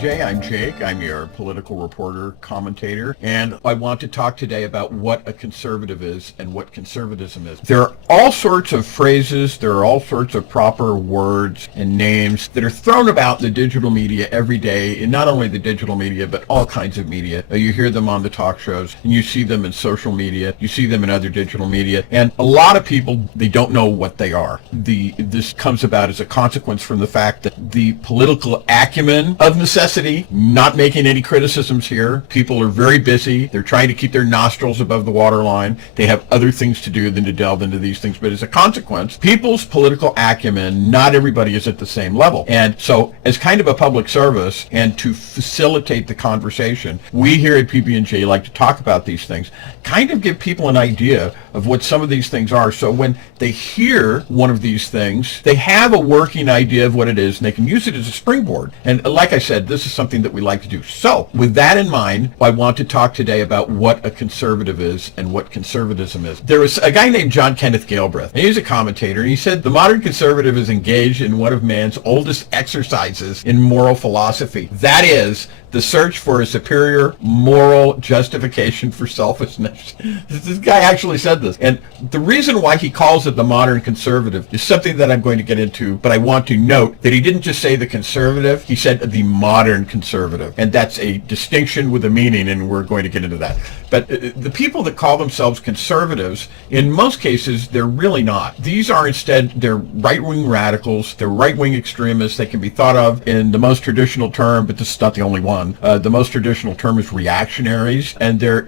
PB&J. I'm Jake. I'm your political reporter, commentator, and I want to talk today about what a conservative is and what conservatism is. There are all sorts of phrases, there are all sorts of proper words and names that are thrown about in the digital media every day, and not only the digital media, but all kinds of media. You hear them on the talk shows, and you see them in social media, you see them in other digital media, and a lot of people, they don't know what they are. This comes about as a consequence from the fact that the political acumen of necessity, not making any criticisms here. People are very busy. They're trying to keep their nostrils above the waterline. They have other things to do than to delve into these things. But as a consequence, people's political acumen, not everybody is at the same level. And so as kind of a public service and to facilitate the conversation, we here at PB&J like to talk about these things, kind of give people an idea of what some of these things are. So when they hear one of these things, they have a working idea of what it is, and they can use it as a springboard. And like I said, this is something that we like to do. So with that in mind, I want to talk today about what a conservative is and what conservatism is. There was a guy named John Kenneth Galbraith, and he was a commentator, and he said, the modern conservative is engaged in one of man's oldest exercises in moral philosophy. That is, the search for a superior moral justification for selfishness. This guy actually said this. And the reason why he calls it the modern conservative is something that I'm going to get into, but I want to note that he didn't just say the conservative, he said the modern conservative. And that's a distinction with a meaning, and we're going to get into that. But the people that call themselves conservatives, in most cases, they're really not. These are instead, they're right-wing radicals, they're right-wing extremists. They can be thought of in the most traditional term, but this is not the only one. The most traditional term is reactionaries, and there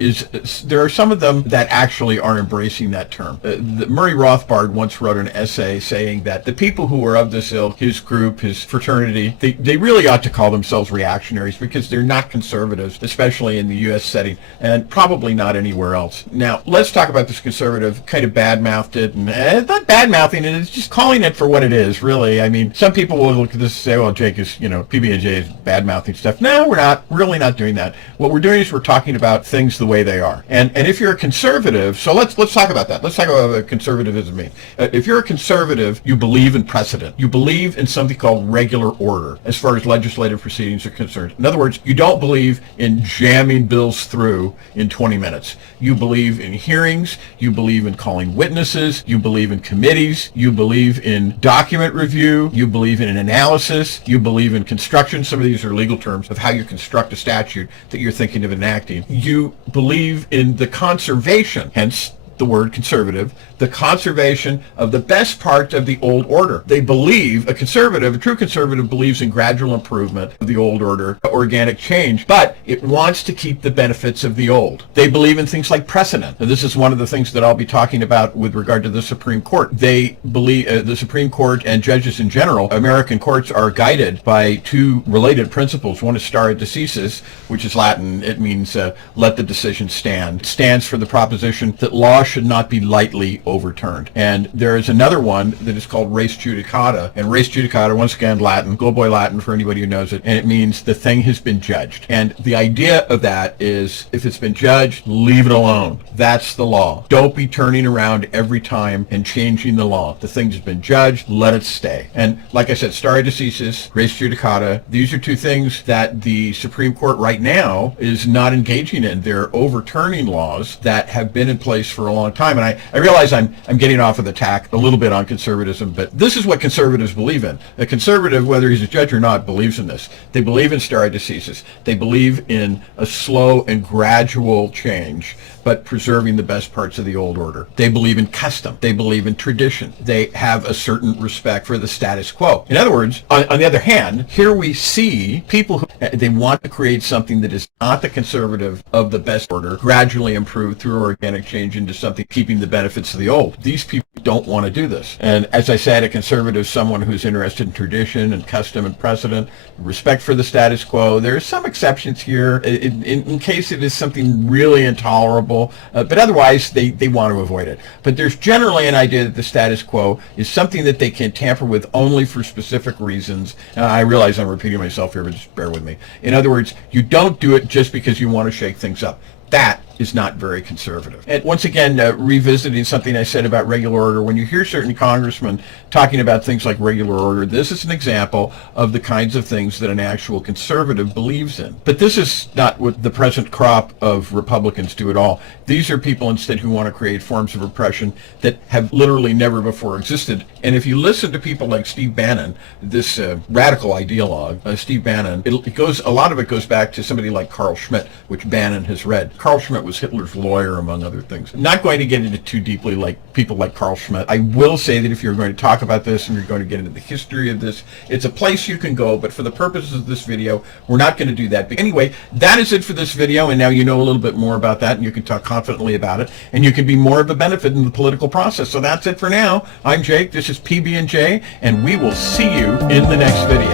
are some of them that actually are embracing that term. Murray Rothbard once wrote an essay saying that the people who are of this ilk, his group, his fraternity, they really ought to call themselves reactionaries because they're not conservatives, especially in the U.S. setting, and probably not anywhere else. Now, let's talk about this conservative, kind of bad-mouthed it, and it's not bad-mouthing it, it's just calling it for what it is, really. I mean, some people will look at this and say, well, Jake is, PB&J is bad-mouthing stuff. No, we're not, really not doing that. What we're doing is we're talking about things the way they are. And if you're a conservative, so let's talk about that. Let's talk about what conservatism means. If you're a conservative, you believe in precedent. You believe in something called regular order as far as legislative proceedings are concerned. In other words, you don't believe in jamming bills through in 20 minutes. You believe in hearings, you believe in calling witnesses, you believe in committees, you believe in document review, you believe in an analysis, you believe in construction. Some of these are legal terms of how you construct a statute that you're thinking of enacting. You believe in the conservation, hence the word conservative, the conservation of the best part of the old order. They believe, a true conservative believes in gradual improvement of the old order, organic change, but it wants to keep the benefits of the old. They believe in things like precedent. And this is one of the things that I'll be talking about with regard to the Supreme Court. They believe, the Supreme Court and judges in general, American courts are guided by two related principles. One is stare decisis, which is Latin. It means let the decision stand. It stands for the proposition that law should not be lightly overturned. And there is another one that is called res judicata. And res judicata, once again, Latin, go boy Latin for anybody who knows it, and it means the thing has been judged. And the idea of that is if it's been judged, leave it alone. That's the law. Don't be turning around every time and changing the law. The thing has been judged, let it stay. And like I said, stare decisis, res judicata, these are two things that the Supreme Court right now is not engaging in. They're overturning laws that have been in place for a long time. And I realize I'm getting off of the tack a little bit on conservatism, but this is what conservatives believe in. A conservative, whether he's a judge or not, believes in this. They believe in stare decisis. They believe in a slow and gradual change, but preserving the best parts of the old order. They believe in custom. They believe in tradition. They have a certain respect for the status quo. In other words, on the other hand, here we see people who they want to create something that is not the conservative of the best order, gradually improve through organic change into something keeping the benefits of the old. These people don't want to do this. And as I said, a conservative is someone who's interested in tradition and custom and precedent, respect for the status quo. There are some exceptions here in case it is something really intolerable, but otherwise they want to avoid it. But there's generally an idea that the status quo is something that they can tamper with only for specific reasons. I realize I'm repeating myself here, but just bear with me. In other words, you don't do it just because you want to shake things up. That is not very conservative. And once again, revisiting something I said about regular order, when you hear certain congressmen talking about things like regular order, this is an example of the kinds of things that an actual conservative believes in. But this is not what the present crop of Republicans do at all. These are people instead who want to create forms of oppression that have literally never before existed. And if you listen to people like Steve Bannon, this radical ideologue, Steve Bannon, a lot of it goes back to somebody like Carl Schmitt, which Bannon has read. Carl Schmitt was Hitler's lawyer, among other things. I'm not going to get into too deeply like people like Carl Schmitt. I will say that if you're going to talk about this and you're going to get into the history of this, it's a place you can go, but for the purposes of this video, we're not going to do that. But anyway, that is it for this video, and now you know a little bit more about that, and you can talk confidently about it, and you can be more of a benefit in the political process. So that's it for now. I'm Jake, this is PB&J, and we will see you in the next video.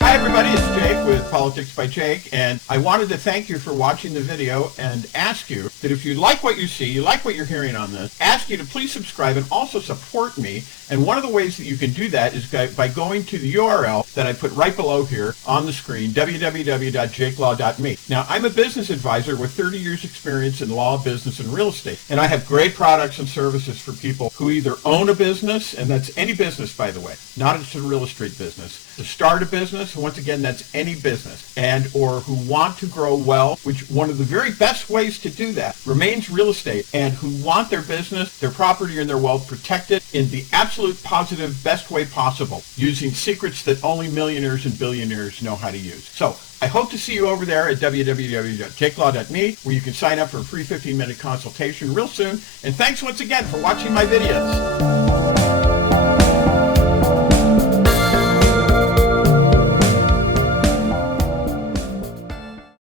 Hi everybody, it's Jake with Politics by Jake, and I wanted to thank you for watching the video and ask you that if you like what you see, you like what you're hearing on this, ask you to please subscribe and also support me. And one of the ways that you can do that is by going to the URL that I put right below here on the screen, www.jakelaw.me. Now, I'm a business advisor with 30 years experience in law, business, and real estate. And I have great products and services for people who either own a business, and that's any business, by the way, not just a real estate business, to start a business, once again, that's any business, and or who want to grow wealth, which one of the very best ways to do that remains real estate, and who want their business, their property, and their wealth protected in the absolute positive best way possible, using secrets that only millionaires and billionaires know how to use. So I hope to see you over there at www.jakelaw.me, where you can sign up for a free 15-minute consultation real soon. And thanks once again for watching my videos.